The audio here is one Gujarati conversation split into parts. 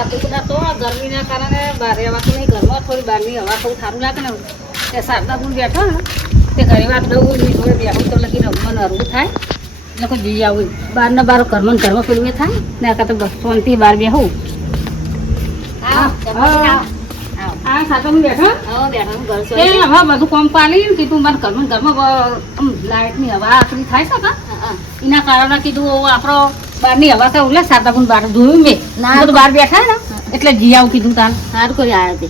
સાતુકુના તો ગરમીના કારણે બહાર રહેવાતું નહીં. ઘરમાં થોડી બહારની હવા થોડું સારું લાગે ને તે શારદાબુન બેઠો ને તે ઘણી વાર દઉં નહીં થોડે બેઠું તો લગી રમવાનું હરવું થાય એટલે કોઈ જઈ આવું બહારના બહાર ઘરમાં પેલું એ થાય ને આ તો બસ શાંતિ બહાર બેહું. હા સાતુકુન બેઠો એ હવે બધું કોમ પાલી કીધું મારે ઘરમાં લાઇટની હવા આકરી થાય છે કે એના કારણે કીધું આપણો બહારની હવા તો ઉલે સાદાબુન બહાર જોયું મેં ના તો બહાર બેઠા ને એટલે જી આવું કીધું તાર સારું કરી આવ્યા તે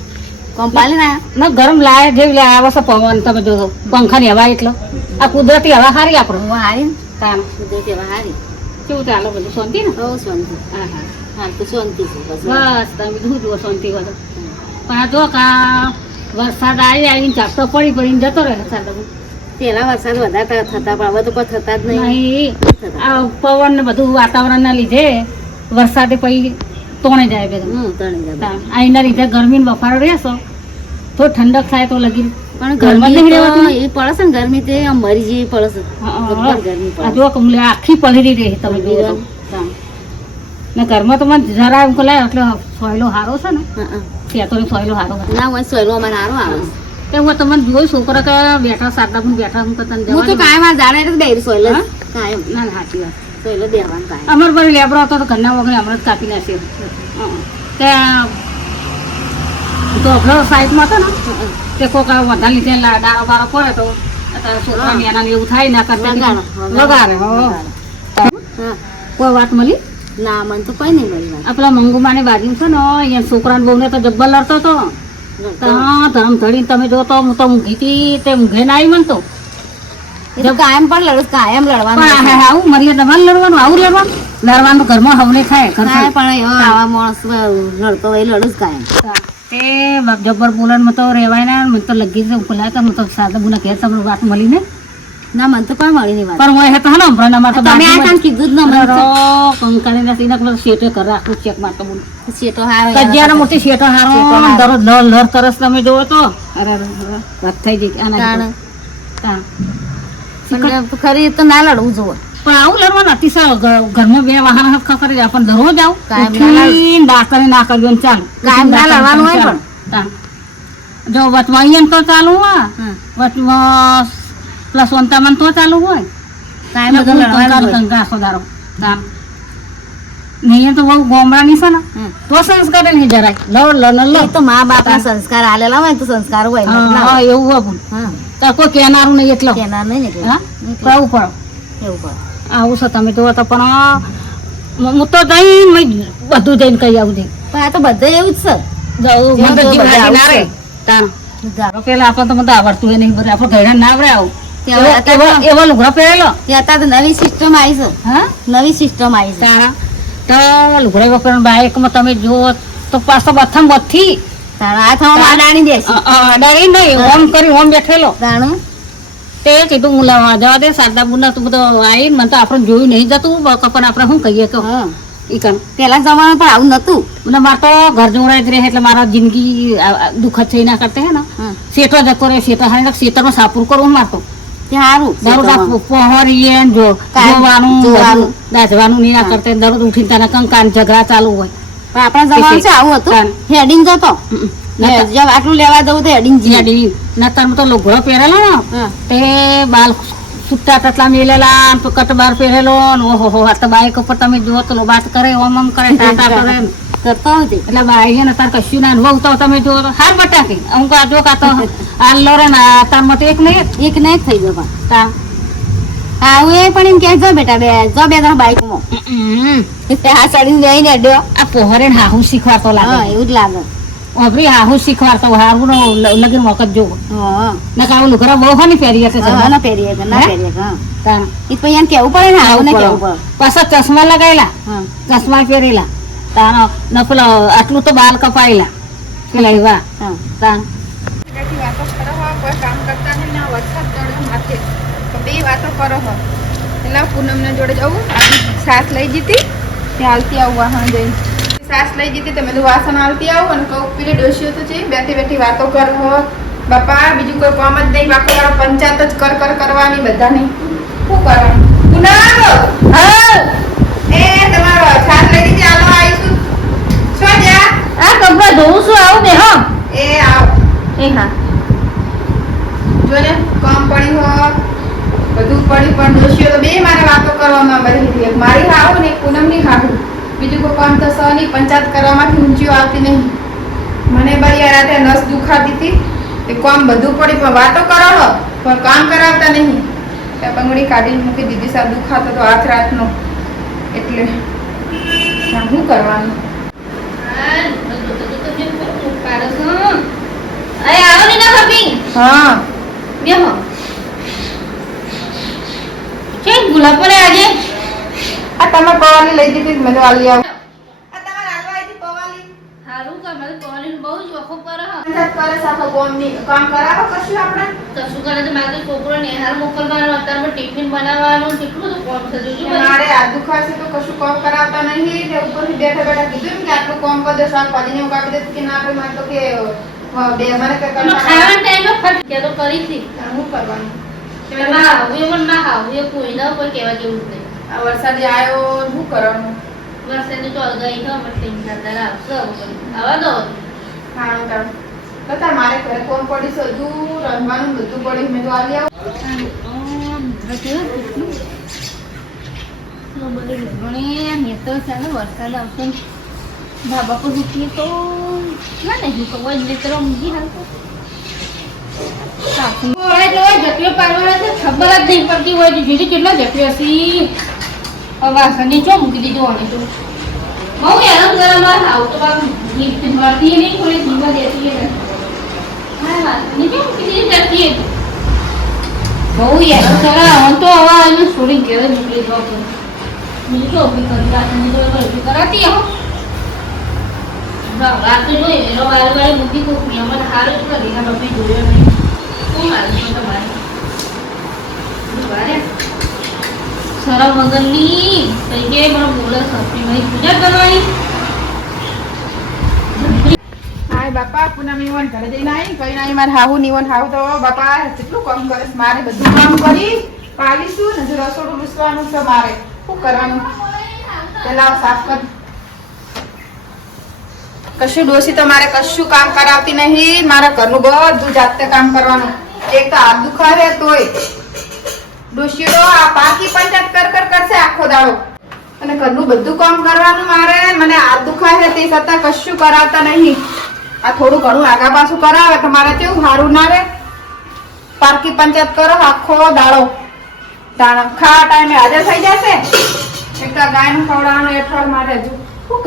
કંપાલી ના ગરમ લાય જેવી આવે છે પવન તમે જોજો પંખાની હવા એટલે આ કુદરતી હવા સારી આપણો હારી તાર કુદરતી હવા સારી કેવું ચાલો બધું શાંતિ ને બહુ શાંતિ હા હા હાલ તો શાંતિ છે બસ તમે બધું જુઓ શાંતિ બધું પણ આ જો કા વરસાદ આવીને ચાપતો પડીને જતો રહે સાદાબુન પેલા વરસાદ વધારે થતા પણ હવે તો કોઈ થતા જ નહીં. આ પવન ને બધું વાતાવરણના લીધે વરસાદે પછી તોણે જાય બધું આના લીધે ગરમી બફારો રહેશો તો ઠંડક થાય તો લગી પણ ઘરમાં નહીં રહેવાતું એ પડે છે ને ગરમી તે મરી જેવી પડે છે ગરમી જો કમલે આખી પલળી રહી તમે જોવો ને ઘરમાં તો મને જરા એમ લાય એટલે સોયલો સારો છે ને ત્યાં તો સોયલો સારો ના હોય સોયલો અમારે સારો આવે છે હું તમને જોઈ છોકરા કે બેઠા સાદાબુન બેઠા હું તને હું તો કાયમ આ જાણે એટલે બેરી સોયલો કાયમ ના સાચી વાત સોયલો બેહવાનું કાયમ અમાર પર લેબરો હતો તો ઘરના વગર હમણાં જ કાપી નાખી ત્યાં તો આપણો સાઈડમાં હતો ને તે કોક વધારે લીધે ડાળો બારો પડે તો છોકરાની એના એવું થાય ના કરતા વગાડે કોઈ વાત મળી ના મને તો કઈ નહીં મળી આપણા મંગુમાની બાજુ છે ને અહીંયા છોકરાને બહુ ને તો જબ્બર લડતો હતો ધરમ ધડી તમે જો તો હું તો ઊંઘી હતી તે ઊંઘે ના આવી મને તો કાયમ પણ લડું કાયમ લડવાનું આવું મર્યાદામાં લડવાનું આવું લડવાનું ઘરમાં હવને થાય પણ આવા માણસ લડતો હોય લડું જ કાયમ તે જબ્બર બોલનમાં તો રહેવાય ના મને તો લગી જ ખોલાય તો હું તો સાદાબુના ઘેર તમને વાત મળી ને ના મને તો કોઈ મળી નહીં વાત પણ હું હતો ને હમણાં તો તમે આ કીધું જ ન કંકાળી નથી ને શેટે કર રાખું ચેક મારતો બોલ શેટો હારો કજિયાનો મોટી શેટો હારો દરરોજ લર તરસ તમે જોવો તો અરે વાત થઈ ગઈ આના ખરી તો ના લડવું જોવે પણ આવું લડવાનું અતિશય ઘરમાં બે વાહન ખરી જાય પણ દરરોજ આવું કાયમ દાંતને ના કર્યું ચાલુ કાયમ ના લડવાનું હોય પણ જો વચમાં અહીંયા તો ચાલુ હોય વચમાં પ્લસ વંતામાં તો ચાલુ હોય કાયમ કંકાસો દારો કામ નહીં તો બહુ ગોમડાની છે ને તો સંસ્કાર નહીં જરાય લો તો મા બાપ ના સંસ્કાર આલેલા હોય તો સંસ્કાર હોય એવું હોય તો કોઈ કેનારું નહીં એટલો કેનાર નહીં ને કહું પડો એવું પડે આવું છે તમે જોવો તો પણ હું તો જઈને બધું જઈને કહી આવું દે પણ આ તો બધા એવું જ છે પેલા આપણે તો મને આવડતું હોય નહીં બધું આપણે ઘડા ના આવડે આવું એવો લુગડો પહેરેલો અત્યારે તો નવી સિસ્ટમ આવી છે હા નવી સિસ્ટમ આવી છે તારા તો લુગડા વપરાણ બાઇકમાં તમે જુઓ તો પાછો બથમ બથી અડાડી નહીં ઓમ કરી ઓમ બેઠેલો તે કીધું હું લાવવા જવા દે સાદાબુના તો બધો આવીને મને તો આપણે જોયું નહીં જતું પણ આપણે શું કહીએ તો પેલા જમાના પણ આવું નતું મને મારે તો ઘર જોડાય જ રહે એટલે મારા જિંદગી દુઃખદ થઈ ના કરતે હે ને શેઠો જતો રહે શેઠો હારી ખેતરમાં સાપુર કરવું મારતો સારું પહોરીએ જોવાનું દાજવાનું નહીં ના કરતે દરરોજ ઉઠીને તને કંકાન ઝઘડા ચાલુ હોય પણ આપણા જમાના છે આવું હતું હેડિંગ જતો આટલું લેવા જવું તો હેડિંગ નતર તો લુગડો પહેરેલો ને તે બાલ છૂટા ટટલા મેલેલા કટબાર પહેરેલો ઓહો આ તો બાઈક ઉપર તમે જુઓ તો વાત કરે ઓમ કરે ટાટા કરે કરતો હતી એટલે બાઈ ને તાર કશું ના અનુભવ તો તમે જુઓ તો હાર બટાકી અમુક આ જો કાતો આ લરે ને તારમાં તો એક ને એક થઈ જવા આવું એ પણ એમ કે જો બેટા બે જો બે ત્રણ બાઈકમાં આ ચડીને જઈને અડ્યો આ પોહરે હાહુ શીખવાતો લાગે એવું જ લાગે ઓભરી હાહુ શીખવાડતો હારું લગીન વખત જો ના કાવું લુગરા બહુ ખાની પહેરી હશે ના પહેરી હશે ના પહેરી હા એ પછી એમ કેવું પડે ને આવું ને કેવું પડે પાછા ચશ્મા લગાવેલા ચશ્મા પહેરેલા તાનો ન પેલો આટલું તો બાલ કપાયેલા પેલા એવા તાન વાતો કરો કોઈ કામ કરતા નહીં ના વરસાદ ચડ્યો માથે તો બે વાતો કરો હો પેલા પૂનમને જોડે જવું સાસ લઈ જીતી ત્યાં હાલતી આવું વાહન જઈને સાસ લઈ જતી તમે તો વાસણ આવતી આવો અને કહું પેલી ડોશીઓ તો છે બેઠી બેઠી વાતો કરો બાપા બીજું કોઈ કામ જ નહીં વાકો વાળો પંચાયત જ કરવાની બધાની શું કરવાનું પૂનમ હા એ તમારો સાસ લઈ દીધી આલો આવીશું શું જા એ હા જોને કામ પડી હોત બધું પડી પણ દોશીઓ તો બે મારે વાતો કરવામાં બધી મારી હાવ ને પૂનમની હાવ બીજું કોઈ કામ તો સહની પંચાયત કરવામાંથી ઊંચીઓ આવતી નહીં મને બરી આ રાતે નસ દુખાતી હતી એ કામ બધું પડી પણ વાતો કરાવો પણ કામ કરાવતા નહીં ત્યાં બંગડી કાઢીને મૂકી દીધી સા દુખાતો તો હાથ રાતનો એટલે શું કરવાનું હા બેહો કે ગુલાબ પર આજે આ તમે પવાલી લઈ દીધી મેં તો આલી આવ આ તમારે આલવા આવી પવાલી હારું કે મને કોલેજ બહુ જ વખો પર હ પંચાયત કરે સાફા ગોમની કામ કરાવો કશું આપણે તો શું કરે તો મારે છોકરો નેહાર મોકલવાનો અત્યારે ટિફિન બનાવવાનું કેટલું બધું કામ છે જોજો મારે આ દુખાશે તો કશું કામ કરાવતા નહીં કે ઉપરથી બેઠા બેઠા કીધું ને કે આટલું કામ કરી દે શાકભાજીને ઉગાવી દે કે ના આપણે મારે તો કે બે મને કે ખાવાના ટાઈમે ફટ કે તો કરી હતી શું કરવાનું ના આવું પણ ના આવું એ કોઈ ના કોઈ કહેવા જેવું જ નહીં આ વરસાદ આવ્યો શું કરવાનું વરસાદ તો ચાલ ગઈ તો મતલબ ઇન્સાન આવશે આવા દો હા કામ તો તાર મારે ઘરે કોમ પડી છે હજુ રંધવાનું બધું પડી મેં તો આલી આવ વરસાદ આવશે ધાબા પર મૂકીએ તો ના નહીં કવર મિત્રો મૂકી હાલતો જટીઓ પાડવાના છે ખબર જ નહીં પડતી હોય જીજી કેટલા જટીઓ હશી વાસણની ચો મૂકી દીધું અને તો બહુ હેરાન કરવામાં આવ તો ગીફ્ટ મળતી નહીં થોડી જીવા દેતી હા વાસણની ચો મૂકી દીધી જટીએ બહુ હેરાન કરા તો હવે આને છોડી ઘેર નીકળી જવા પડે બીજું તો ઊભી કરી વાસણની તો ઊભી કરાતી હો રાત તો જોઈએ એનો વારે વારે મૂકી તો મહેમાન હારું જ કરી એના બાપી જોયો નહીં સરમ વગરની કઈ કે મને બોલે સપની મારી પૂજા કરવાની હાય બાપા પૂનમ ઈવન ઘરે જઈને આવી કઈ નહીં મારે હાહુ નીવન હાહુ તો બાપા કેટલું કામ કરે મારે બધું કામ કરી પાવીશું ને રસોડું લૂસવાનું છે મારે શું કરવાનું પેલા સાફ કર કશું ડોસી તો મારે કશું કામ કરાવતી નહીં મારા ઘરનું બધું જાતે કામ કરવાનું એક તો હાથ દુખાવે તોય ડોસી તો આ પાકી પંચાયત કર કરશે આખો દાડો અને ઘરનું બધું કામ કરવાનું મારે મને હાથ દુખાવે તે છતાં કશું કરાવતા નહીં આ થોડું ઘણું આગા પાછું કરાવે તો મારે કેવું સારું ના રે પારકી પંચાયત કરો આખો દાડો ખા ટાઈમે હાજર થઈ જશે એક તો ગાયનું ખવડાવવાનું એઠવાડ મારે હજુ શું